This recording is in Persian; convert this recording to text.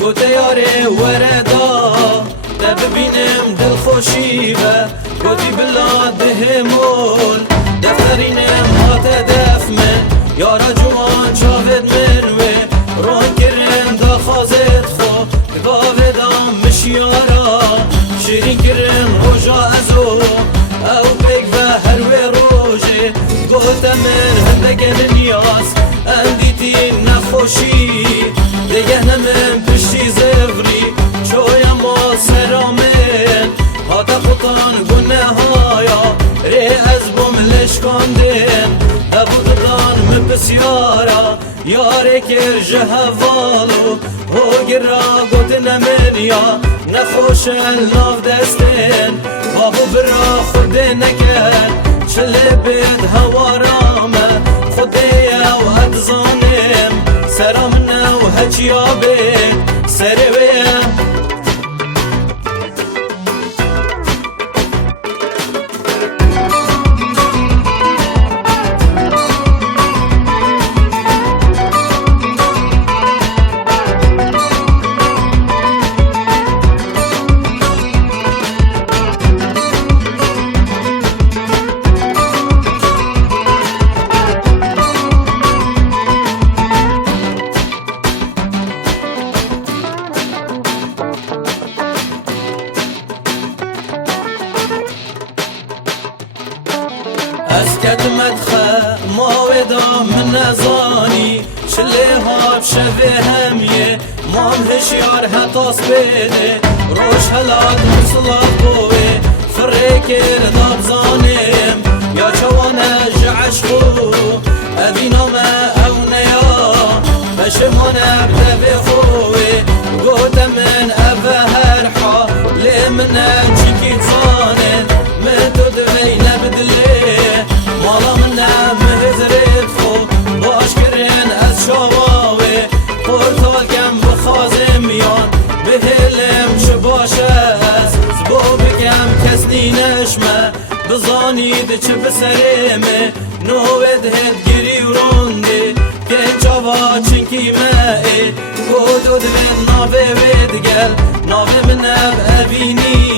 گوته یاره وردا ده ببینم دل خوشی و گوتی بلا ده مول دفترینم هات دفمه یارا جوان چاوید مروه رون کرم دا خوازت خو باوه دام مشیارا شیرین کرم روژا ازو او پیک و هروه روژه گوته من هندگه نیاز اندیتی نخوشی دیگه نمیم پشتی زفری چویا ما سرامن هاتا خطان گنه هایا ری از بوم لشکاندن ابو ددان من بسیارا یاره کر جهوالو هو گرا گوت نمنیا نخوش الناف دستن بابو برا خود نکن چله بید هوارامه خودیا و ادزانم سرامنا و هجیابه سرویم از کدمت خه ماودا من نزانی چله ها بشوه همیه مام هشیار هتاس بده روش هلات مصلاح بوه فرکر دابزانیم یا چوانه جعشقو ابینامه او نیا بشمانه بده خوه گوته من اوه هرحا لیمنه چیکی تزانه من تو دوی نبدله مالا من مهزرت خو باش کرن از شواوه پورتال کم بخوازم میان به هلم چه باشه از زبو بگم کس نینشمه بزانید چه بسرمه نوید هد گیری و رونده که جاوا چنکی مه گودو دوید ناوه ویدگل ناوه من اب ابینی